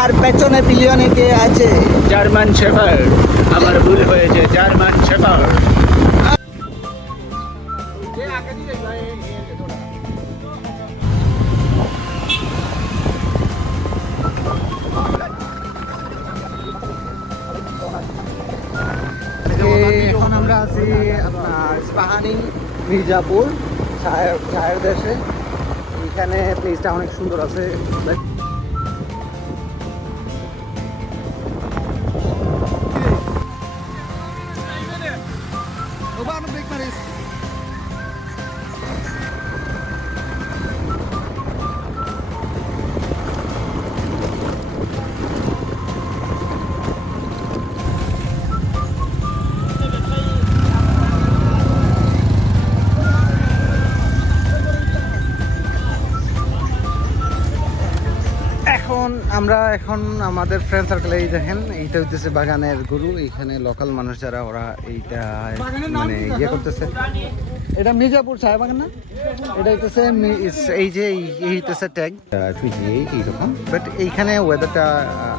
আর পেছনে পিলিয়নে কে আছে? German shepherd আমার ভুল হয়েছে জার্মান শেফার্ড। এখন আমরা আছি আপনার মির্জাপুর চায়ের দেশে। এখানে প্লেসটা অনেক সুন্দর আছে। আমরা এখন আমাদের ফ্রেন্ড সার্কেলে এই দেখেন, এইটা হইতেছে বাগানের গরু, এইখানে লোকাল মানুষ যারা, ওরা এইটা মানে ইয়ে করতেছে। এটা মির্জাপুর চায় বাগান না? এটা হইতেছে এই যে, এই- হইতেছে ট্যাগ এইট এইরকম। বাট এইখানে ওয়েদারটা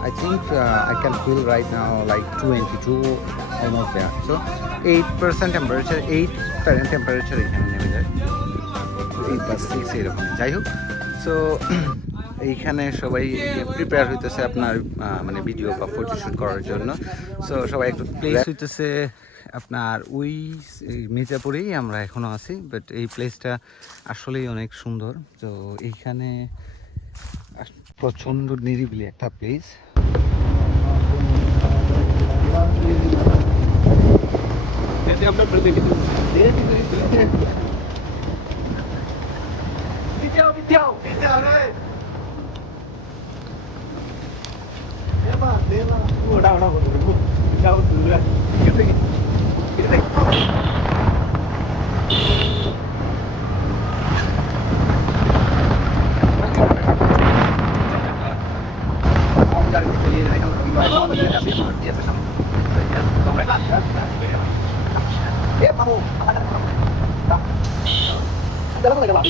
I think I can feel right now like twenty two almost there so eight percent temperature eight temperature এখানে নেমে যায়। এইট প্লাস সিক্স এরকম যাই হোক সো এইখানে সবাই প্রিপেয়ার হইতেছে আপনার মানে ভিডিও বা ফটোশ্যুট করার জন্য সো সবাই একটু প্লেস হইতেছে আপনার ওই মির্জাপুরেই আমরা এখনও আছি বাট এই প্লেসটা আসলেই অনেক সুন্দর তো এইখানে প্রচণ্ড নিরিবিলি একটা place apa Dela oh, udah udah udah ribut jauh dulu ya gitu gitu gì Ya, kamu. Dalam negara,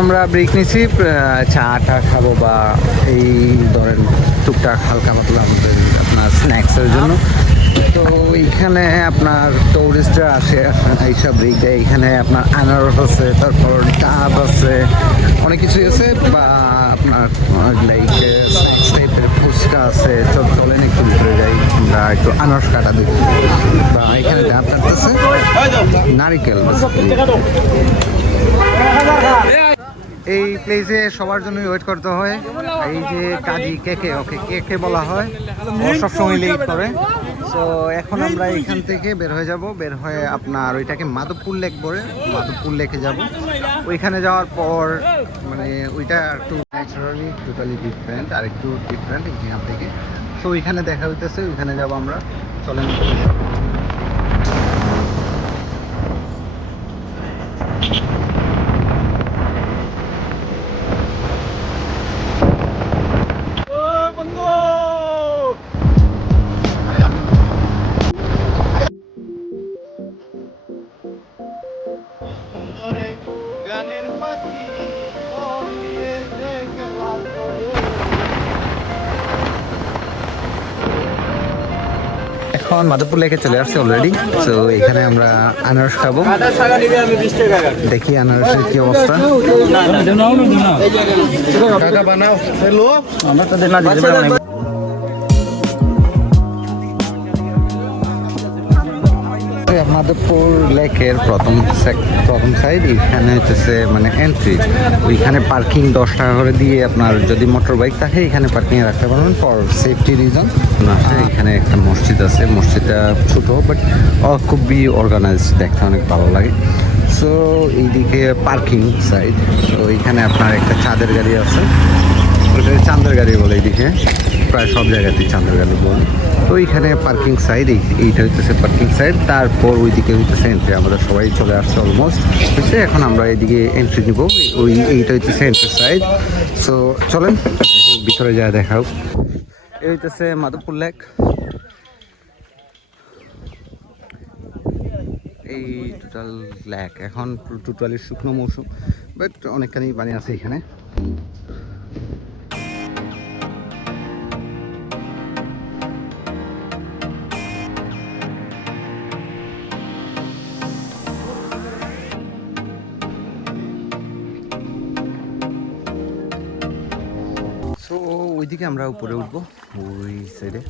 আমরা ব্রেক নিছি চা, টা খাব বা এই ধরেন টুকটাক হালকা পাতলা আমাদের আপনার স্ন্যাক্সের জন্য। তো এইখানে আপনার টুরিস্টরা আসে এইসব ব্রেক দেয়। এখানে আপনার আনারস আছে, তারপর ডাব আছে, অনেক কিছুই আছে। বা আপনার লাইক স্ন্যাক্স টাইপের ফুচকা আছে সব চলেন একটু ভিতরে যাই, আমরা একটু আনারস কাটা দেখি। বা এখানে ডাব কাটতেছে, নারিকেল এই প্লেসে সবার জন্য ওয়েট করতে হয়। এই যে কাজী কেকে ওকে কেকে বলা হয়, ও সবসময় লেট করে। সো এখন আমরা এখান থেকে বের হয়ে যাব। বের হয়ে আপনার ওইটাকে মাধবপুর লেক বলে, মাধবপুর লেকে যাব। ওইখানে যাওয়ার পর মানে ওইটা একটু ন্যাচারালি টোটালি ডিফারেন্ট আর একটু ডিফারেন্ট এখান থেকে। তো ওইখানে দেখা হইতেছে, ওইখানে যাব আমরা। চলেন। এখন মাধবপুর লেকে চলে আসছে অলরেডি তো এখানে আমরা আনারস খাব। দেখি আনারসের কি অবস্থা। বানাও। মাধবপুর লেকের প্রথম প্রথম সাইড এখানে হচ্ছে মানে এন্ট্রি ওইখানে পার্কিং দশ টাকা করে দিয়ে আপনার যদি মোটর বাইক থাকে এখানে পার্কিং রাখতে পারবেন ফর সেফটি রিজন এখানে একটা মসজিদ আছে মসজিদটা ছোট বাট খুবই অর্গানাইজ দেখতে অনেক ভালো লাগে। সো এইদিকে পার্কিং সাইড তো এখানে আপনার একটা চাঁদের গাড়ি আছে। ওটা চাঁদের গাড়ি বলে এইদিকে প্রায় সব জায়গাতেই চান্দার গাড়ি বলে। তো এইখানে পার্কিং সাইড এইটা হইতেছে পার্কিং সাইড তারপর ওইদিকে হইতেছে এন্ট্রি আমাদের সবাই চলে আসছে অলমোস্ট হচ্ছে এখন আমরা এইদিকে এন্ট্রি দিব ওই এইটা হইতেছে এন্ট্রি সাইড সো চলেন, ভিতরে যা দেখাও এই হইতেছে মাধবপুর লেক। এই টোটাল ল্যাক এখন টোটালি শুকনো মৌসুম বাট অনেকখানি পানি আছে এখানে। আমরা উপরে উঠবো। ওই সাইডে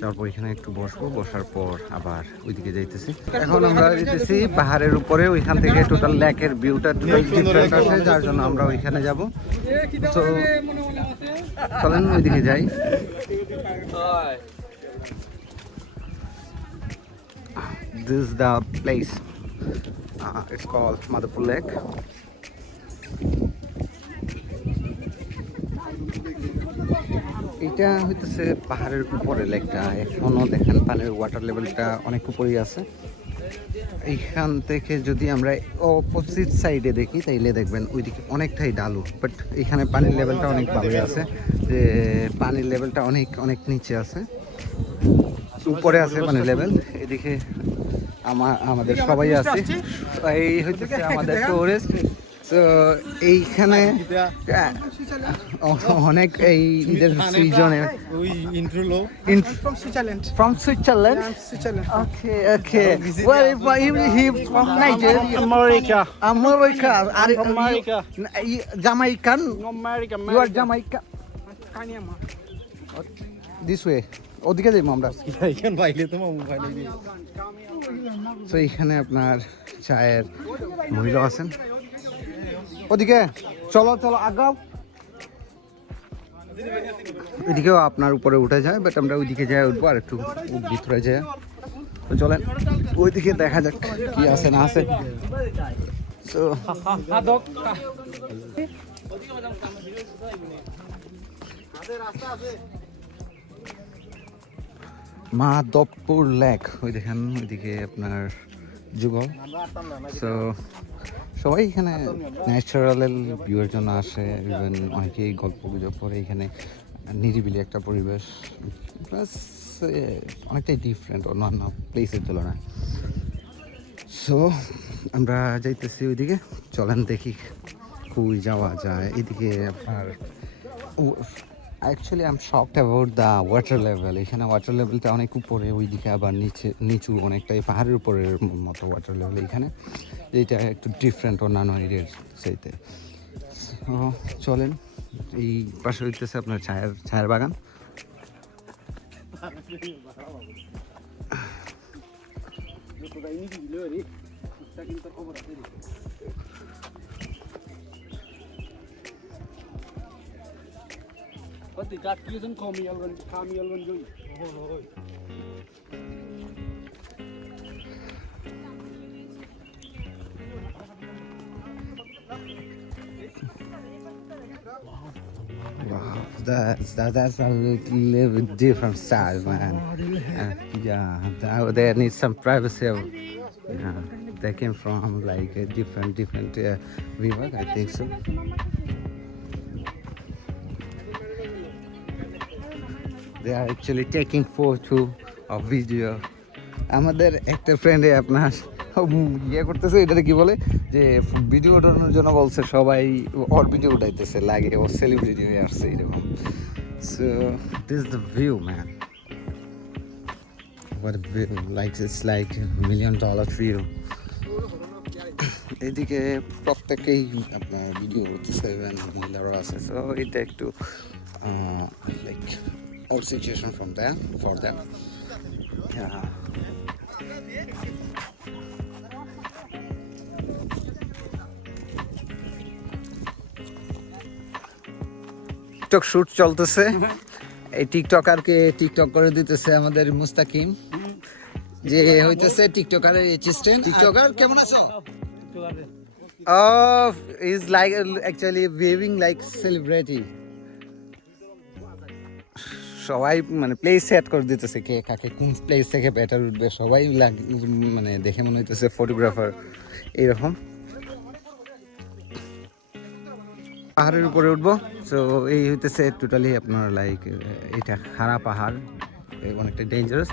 তারপর এখানে একটু বসবো বসার পর আবার ওইদিকে যাইতেছি। এখন আমরা যেতেছি পাহাড়ের উপরে ওইখান থেকে টোটাল লেকের ভিউটা ডিফারেন্ট আছে যার জন্য আমরা ওইখানে যাব। তো চলেন ওইদিকে যাই। This is the place. Uh, it's called Madhupur Lake. এটা হইতেছে পাহাড়ের উপরে লেকটা। এখনও দেখেন পানির ওয়াটার লেভেলটা অনেক উপরেই আছে। এইখান থেকে যদি আমরা অপোজিট সাইডে দেখি, তাইলে দেখবেন ওইদিকে অনেকটাই ডালু। বাট এখানে পানির লেভেলটা অনেক ভালোই আছে। যে পানির লেভেলটা অনেক অনেক নিচে আছে। উপরে আছে পানির লেভেল এদিকে আমার আমাদের সবাই আছে। এই হইতেছে আমাদের টুরিস্ট এইখানে অনেক এই ঈদের সিজনে from Switzerland okay okay America Jamaican দিসে ওদিকে যাই আমরা এখানে আপনার চায়ের মহিলা আছেন। ওদিকে, চলো চলো, আগাও। এদিকেও আপনার উপরে উঠে যায় বাট আমরা ওইদিকে যাই উঠবো আর একটু ভিতরে যাই তো চলেন, ওইদিকে দেখা যাক কি আছে না আছে। মাধবপুর লেক, ওই দেখেন, ওইদিকে আপনার যুগল। সো সবাই এখানে ন্যাচারাল ভিউয়ের জন্য আসে ইভেন অনেকেই গল্প গুজব করে এখানে। নিরিবিলি একটা পরিবেশ প্লাস অনেকটাই ডিফারেন্ট অন্যান্য প্লেসের তুলনায়। সো আমরা যাইতেছি ওইদিকে, চলেন দেখি কই যাওয়া যায়। এদিকে আপনার actually am shocked about the water level এখানে ওয়াটার লেভেলটা অনেক উপরে ওইদিকে আবার নিচে নিচু অনেকটাই পাহাড়ের উপরের মতো ওয়াটার লেভেল এখানে। এইটা একটু ডিফারেন্ট অন্যান্য এরিয়ার চাইতে। চলেন এই পাশে হইতেছে আপনার ছায়ের ছায়ের বাগান। Wow, that's that, that's a little different style, man. Uh, yeah, that, they need some privacy. Yeah, they came from like a different different uh, river, I think so. They are actually taking photo of video. আমাদের একটা ফ্রেন্ডে আপনার ইয়ে করতেছে এটাতে কি বলে? যে video ওঠানোর জন্য বলছে সবাই ওর ভিডিও উঠাইতেছে লাগে ও সেলিব্রিটি হয়ে আসছে এরকম। So this the view man What a view, like it's like million dollar. এদিকে প্রত্যেকেই আপনার ভিডিও করতেছে মহিলারাও আছে। সো এটা একটু like out situation from them for them TikTok shoot চলতেছে। এই টিকটকারকে টিকটক করে দিতেছে আমাদের মুস্তাকিম। যে হইতেছে টিকটকারের অ্যাসিস্ট্যান্ট টিকটকার কেমন আছো? Oh, he's like actually waving like celebrity. সবাই মানে প্লেস সেট করে দিতেছে কে কাকে কোন প্লেস থেকে ব্যাটার উঠবে। সবাই মানে দেখে মনে হইতেছে ফটোগ্রাফার এইরকম পাহাড়ের উপরে উঠবো। তো এই হইতেছে টোটালি আপনার লাইক এটা খারাপ পাহাড় অনেকটা ডেঞ্জারাস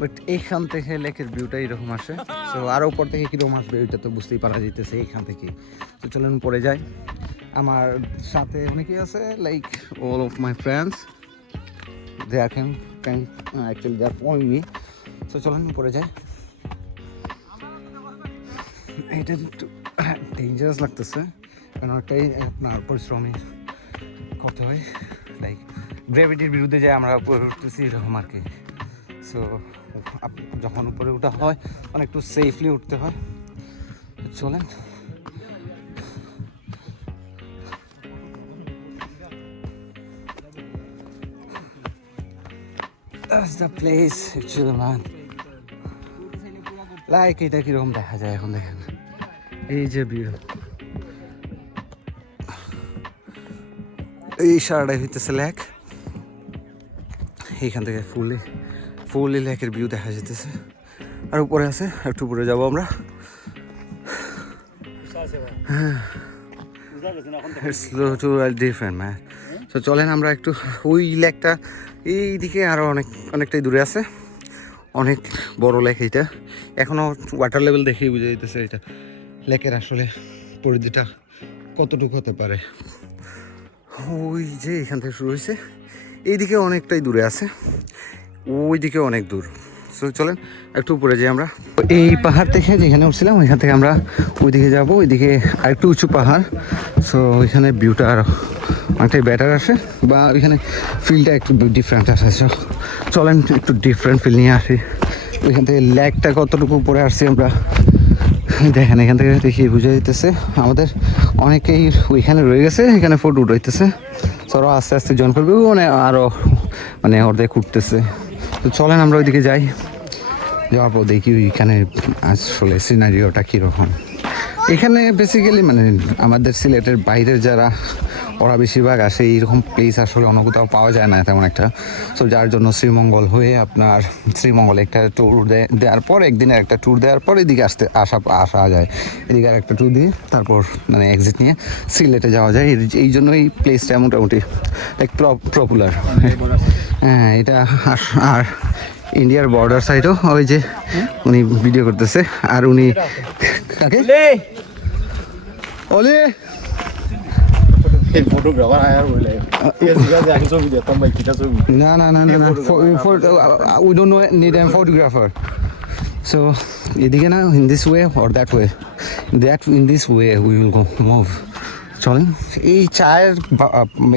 বাট এইখান থেকে লেকের ভিউটা এরকম আসে। তো আরও উপর থেকে কীরকম আসবে ওইটা তো বুঝতেই পারা যাইতেছে এইখান থেকে। তো চলুন পরে যাই। আমার সাথে অনেকেই আছে like all of my friends they are can can actually they are me তো চলুন পরে যাই। এটা একটু ডেঞ্জারাস লাগতেছে, কারণ অনেকটাই আপনার পরিশ্রমী করতে হয়। লাইক গ্র্যাভিটির বিরুদ্ধে যে আমরা উঠতেছি, এরকম আর কি। সো যখন উপরে ওঠা হয় অনেক একটু সেফলি উঠতে হয়। চলেন। That's the place actually man like এটা কীরকম দেখা যায় এখন দেখেন। এই যে ভিড় এই সারাটাই হইতেছে লেক। এইখান থেকে ফুলি ফুলি লেকের ভিউ দেখা যেতেছে আর উপরে আছে একটু উপরে যাব আমরা। টু ডিফারেন্ট ম্যান তো চলেন আমরা একটু ওই লেকটা এইদিকে আরও অনেক, অনেকটাই দূরে আছে। অনেক বড় লেক এইটা। এখনও ওয়াটার লেভেল দেখেই বুঝে যেতেছে এটা। লেকের আসলে পরিধিটা কতটুকু হতে পারে। ওই যে এখান থেকে শুরু হয়েছে। এইদিকে অনেকটাই দূরে আছে। ওইদিকে অনেক দূর। সো চলেন, একটু উপরে যাই আমরা। এই পাহাড় থেকে যেখানে উঠছিলাম, ওইখান থেকে আমরা ওইদিকে যাব। ওইদিকে আরেকটু উঁচু পাহাড়। সো ওইখানে ভিউটা আরও অনেকটাই বেটার আসে, বা ওইখানে ফিলটা একটু ডিফারেন্ট আসে। চলেন, একটু ডিফারেন্ট ফিল নিয়ে আসি। ওইখান থেকে ল্যাকটা কতটুকু উপরে আসছি আমরা দেখেন, এখান থেকে দেখি, বুঝে যেতেছে আমাদের অনেকেই ওইখানে রয়ে গেছে, এখানে ফটো উঠাইতেছে। সরো আস্তে আস্তে জয়েন করবে মানে আরও মানে অর্ধেক উঠতেছে। তো চলেন, আমরা ওইদিকে যাই। যাওয়ার পর দেখি ওইখানে আসলে সিনারিওটা কীরকম। এখানে বেসিক্যালি মানে আমাদের সিলেটের বাইরের যারা, ওরা বেশিরভাগ আসে এইরকম প্লেস আসলে অন্য কোথাও পাওয়া যায় না তেমন একটা। সো যার জন্য শ্রীমঙ্গল হয়ে আপনার শ্রীমঙ্গল একটা ট্যুর দেওয়ার পর একদিনের একটা ট্যুর দেওয়ার পর এদিকে আসতে আসা আসা যায়। এদিকে আর একটা ট্যুর দিয়ে তারপর মানে এক্সিট নিয়ে সিলেটে যাওয়া যায়। এই- জন্য এই প্লেসটা মোটামুটি লাইক পপুলার হ্যাঁ এটা আর ইন্ডিয়ার বর্ডার সাইডও ওই যে উনি ভিডিও করতেছে। আর উনি কাকে? ওলে! না না না না we don't no need um photographer so এদিকে না in this way or that way that in this way we will go move চলেন। এই চায়ের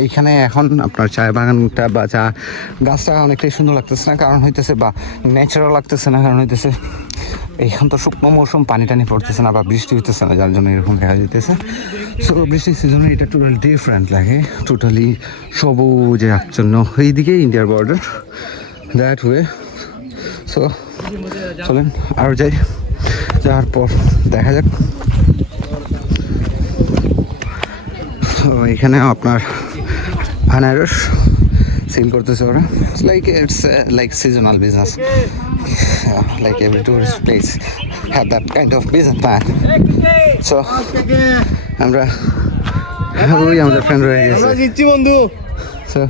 এইখানে এখন আপনার চায়ের বাগানটা বা চা গাছটা অনেকটাই সুন্দর লাগতেছে না, কারণ হইতেছে বা ন্যাচারাল লাগতেছে না, কারণ হইতেছে এইখান তো শুকনো মৌসুম, পানি টানি পড়তেছে না বা বৃষ্টি হইতেছে না, যার জন্য এরকম দেখা যেতেছে সো বৃষ্টির সিজনে এটা টোটালি ডিফারেন্ট লাগে টোটালি সবুজে আচ্ছন্ন এইদিকে ইন্ডিয়ার বর্ডার দ্যাট ওয়ে সো চলেন, আর যাই, যাওয়ার পর দেখা যাক তো এখানে আপনার আনারস সেল করতেছে ওরা। Like it's like seasonal business like every tourist place have that kind of business plan so আমরা ওই আমাদের ফ্রেন্ড রয়ে গেছে। বন্ধু। সো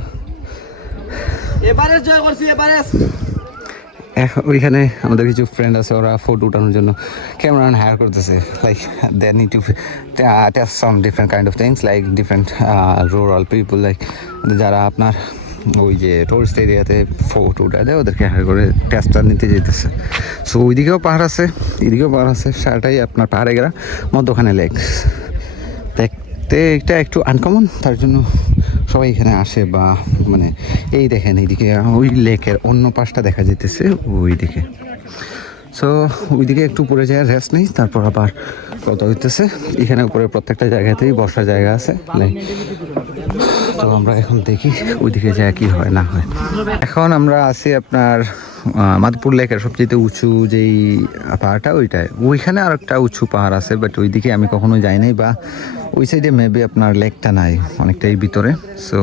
এবারে জয় করছি এবারে। ওইখানে আমাদের কিছু ফ্রেন্ড আছে, ওরা ফটো উঠানোর জন্য ক্যামেরাম্যান হায়ার করতেছে। Like they need to test some different kind of things like different rural people like যারা আপনার ওই যে টুরিস্ট এরিয়াতে ফটো উঠা দেয় ওদেরকে হায়ার করে টেস্টটা নিতে যেতেছে। সো ওইদিকেও পাহাড় আছে, এদিকেও পাহাড় আছে, সারাটাই আপনার পাহাড়ে গেরা, মধ্যখানে লেক দেখতে এটা একটু আনকমন তার জন্য সবাই এখানে আসে বা মানে এই দেখেন এইদিকে ওই লেকের অন্য পাশটা দেখা যেতেছে ওই দিকে সো ওইদিকে একটু উপরে যায় রেস্ট নেই তারপর আবার কথা হইতেছে। এখানে উপরে প্রত্যেকটা জায়গাতেই বসার জায়গা আছে like, তো আমরা এখন দেখি ওইদিকে যায় কি হয় না হয়। এখন আমরা আছি আপনার আহ, মাধবপুর লেকের সবচেয়ে উঁচু যেই পাহাড়টা ওইটাই ওইখানে আর একটা উঁচু পাহাড় আছে বাট ওইদিকে আমি কখনো যাই নাই বা ওই সাইডে মেবি আপনার লেকটা নাই অনেকটাই ভিতরে। সো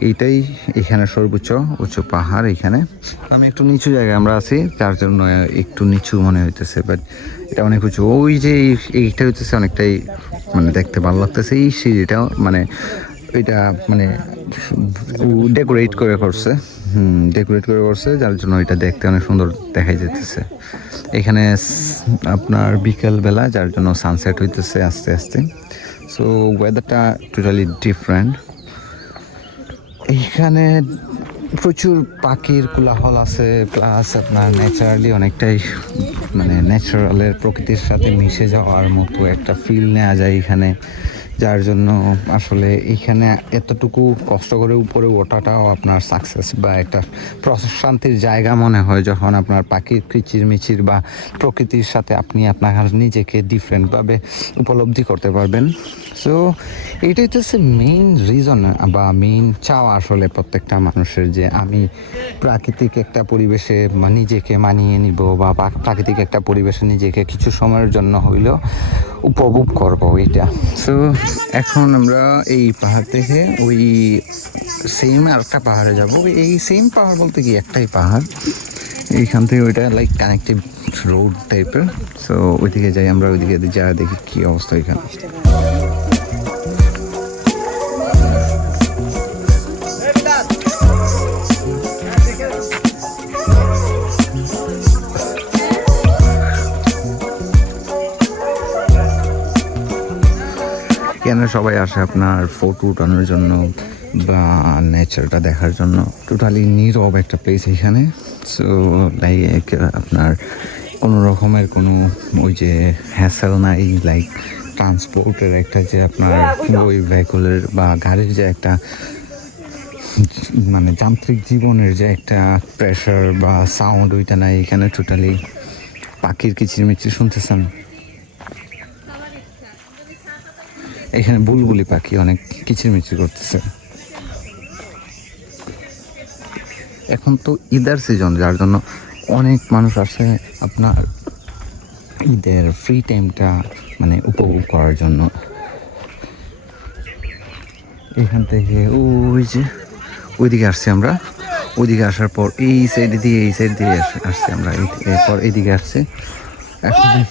এইটাই এখানে সর্বোচ্চ উঁচু পাহাড় এখানে। আমি একটু নিচু জায়গায় আমরা আছি যার জন্য একটু নিচু মনে হইতেছে বাট এটা অনেক উঁচু। ওই যে এই- এইটা হইতেছে অনেকটাই মানে দেখতে ভালো লাগতেছে। এই সিঁড়িটাও মানে এটা মানে ডেকোরেট করে করছে। হুম ডেকোরেট করে করছে, যার জন্য এটা দেখতে অনেক সুন্দর দেখাই যেতেছে এখানে আপনার বিকেল বেলা যার জন্য সানসেট হইতেছে আস্তে আস্তে। সো ওয়েদারটা টোটালি ডিফারেন্ট এইখানে প্রচুর পাখির কোলাহল আছে প্লাস আপনার ন্যাচারালি অনেকটাই মানে ন্যাচারালের প্রকৃতির সাথে মিশে যাওয়ার মতো একটা ফিল নেওয়া যায় এখানে। যার জন্য আসলে এখানে এতটুকু কষ্ট করে উপরে ওঠাটাও আপনার সাকসেস বা একটা প্রশান্তির জায়গা মনে হয় যখন আপনার পাখির কিচির মিচির বা প্রকৃতির সাথে আপনি আপনার নিজেকে ডিফারেন্টভাবে উপলব্ধি করতে পারবেন। সো এটাই তো হচ্ছে মেইন রিজন বা মেইন চাওয়া আসলে প্রত্যেকটা মানুষের যে আমি প্রাকৃতিক একটা পরিবেশে নিজেকে মানিয়ে নিব বা প্রাকৃতিক একটা পরিবেশে নিজেকে কিছু সময়ের জন্য হইলেও উপভোগ করব এটা। সো এখন আমরা এই পাহাড় থেকে ওই সেম আরেকটা পাহাড়ে যাব। এই সেম পাহাড় বলতে কি একটাই পাহাড়? এইখান থেকে ওইটা লাইক কানেক্টিভ রোড টাইপের সো ওইদিকে যাই আমরা, ওইদিকে যা দেখি কী অবস্থা এখানে। কেন সবাই আসে আপনার ফটো উঠানোর জন্য বা নেচারটা দেখার জন্য। টোটালি নীরব একটা প্লেস এখানে। সো লাইক আপনার কোনো রকমের কোনো ওই যে হ্যাসেল নাই লাইক ট্রান্সপোর্টের একটা যে আপনার ওই ভেহিকলের বা গাড়ির যে একটা মানে যান্ত্রিক জীবনের যে একটা প্রেশার বা সাউন্ড ওইটা নাই এখানে টোটালি পাখির কিচিরমিচির শুনতেছেন? এখানে বুলবুলি পাখি অনেক কিচিরমিচির করতেছে। এখন তো ঈদের সিজন যার জন্য অনেক মানুষ আসে আপনার ঈদের ফ্রি টাইমটা মানে উপভোগ করার জন্য। এখান থেকে ওই যে ওইদিকে আসছি আমরা। ওইদিকে আসার পর এই সাইড দিয়ে, এই সাইড দিয়ে আস- আসছি আমরা। এরপর এইদিকে আসছি। এখন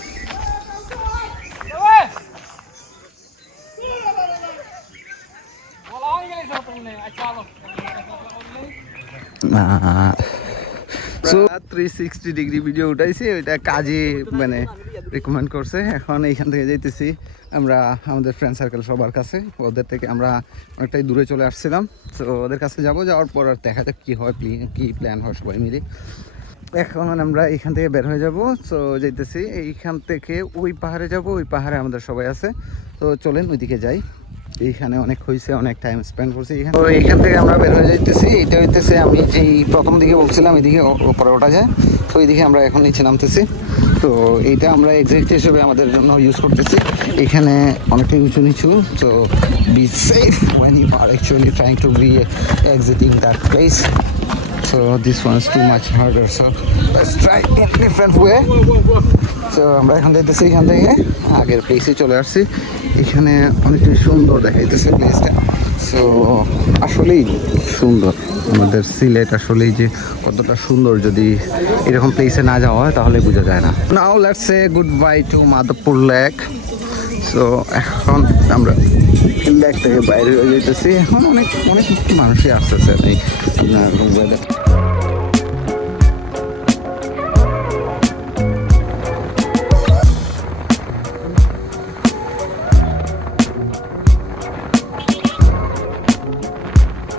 থ্রি সিক্সটি ডিগ্রি ভিডিও উঠাইছি কাজে মানে রিকমেন্ড করছে। এখন এইখান থেকে আমরা, আমাদের ফ্রেন্ড সার্কেল সবার কাছে। ওদের থেকে আমরা অনেকটাই দূরে চলে আসছিলাম। তো ওদের কাছে যাব, যাওয়ার পর আর দেখা যাক কী হয়, কী প্ল্যান হয় সবাই মিলে। এখন আমরা এইখান থেকে বের হয়ে যাব। তো যাইতেছি, এইখান থেকে ওই পাহাড়ে যাব, ওই পাহাড়ে আমাদের সবাই আছে। তো চলেন ওইদিকে যাই। এইখানে অনেক হয়েছে অনেক টাইম স্পেন্ড করছি। এখানে তো এখান থেকে আমরা বের হয়ে যাইতেছি, এটা হইতেছে আমি এই প্রথম দিকে বলছিলাম, এদিকে ওপরে ওঠা যায়। তো এইদিকে আমরা এখন নিচে নামতেছি। তো এইটা আমরা এক্সাক্ট হিসেবে আমাদের জন্য ইউজ করতেছি। এখানে অনেকটাই উঁচু নিচু, তো be safe when you are actually trying to be exciting that place So, this one's too much harder. So let's try in different way. So, আমরা এখান থেকে এখান থেকে। আগের প্লেসে চলে আসছি। এখানে অনেকটাই সুন্দর দেখাইতেছে প্লেসটা সো আসলেই সুন্দর। আমাদের সিলেট আসলেই যে কতটা সুন্দর যদি এরকম প্লেসে না যাওয়া হয়, তাহলে বোঝা যায় না। Now let's say good bye to Madhabpur lake so এখন আমরা লেক থেকে বাইরে হয়ে যেতেছি এখন অনেক অনেক মানুষই আসতেছে। আপনার weather-